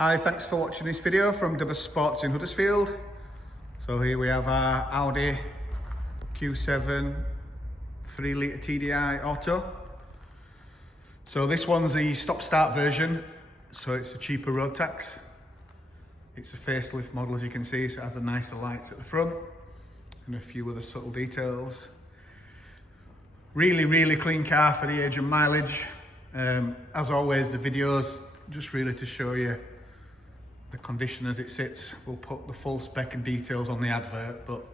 Hi, thanks for watching this video from Dubber Sports in Huddersfield. So here we have our Audi Q7 3 litre TDI auto. So this one's the stop-start version, so it's a cheaper road tax. It's a facelift model, as you can see, so it has the nicer lights at the front and a few other subtle details. Really clean car for the age and mileage. As always, the videos just really to show you the condition as it sits. We'll put the full spec and details on the advert, but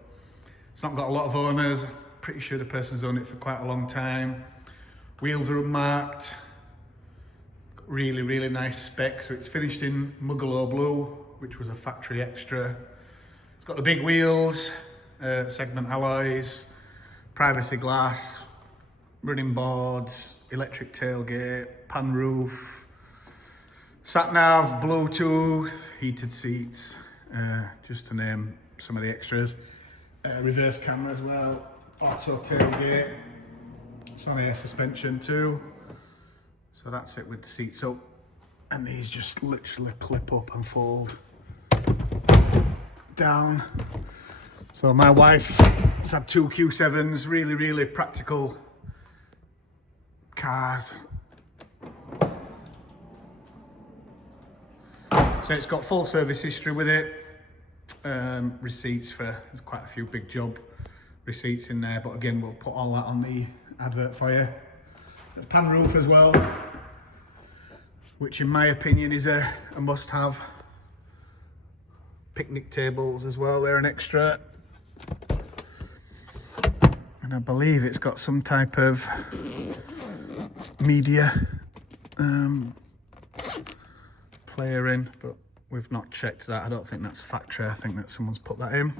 it's not got a lot of owners. I'm pretty sure the person's owned it for quite a long time. Wheels are unmarked. Really nice spec. So it's finished in Mugello blue, which was a factory extra. It's got the big wheels, segment alloys, privacy glass, running boards, electric tailgate, pan roof, sat nav, Bluetooth, heated seats, just to name some of the extras. Reverse camera as well, auto tailgate, it's on air suspension too. So that's it with the seats up, and these just literally clip up and fold down. So my wife has had two Q7s, really practical cars. So it's got full service history with it, receipts for, there's quite a few big job receipts in there, but again, we'll put all that on the advert for you. The pan roof as well, which in my opinion is a must-have. Picnic tables as well, they're an extra. And I believe it's got some type of media player in, but we've not checked that. I don't think that's factory. I think that someone's put that in.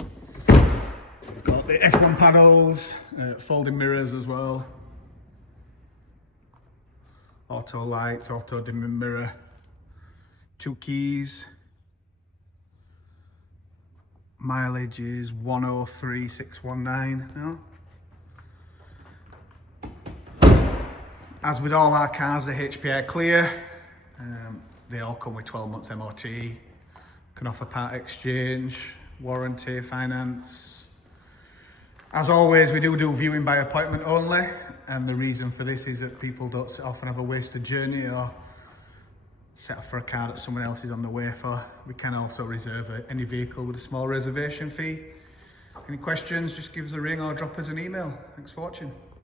We've got the F1 panels, folding mirrors as well. Auto lights, auto dimming mirror. 2 keys. Mileage is 103,619 now. As with all our cars, the HPI clear. They all come with 12 months MOT. Can offer part exchange, warranty, finance. As always, we do viewing by appointment only. And the reason for this is that people don't often have a wasted journey or set up for a car that someone else is on the way for. We can also reserve any vehicle with a small reservation fee. Any questions, just give us a ring or drop us an email. Thanks for watching.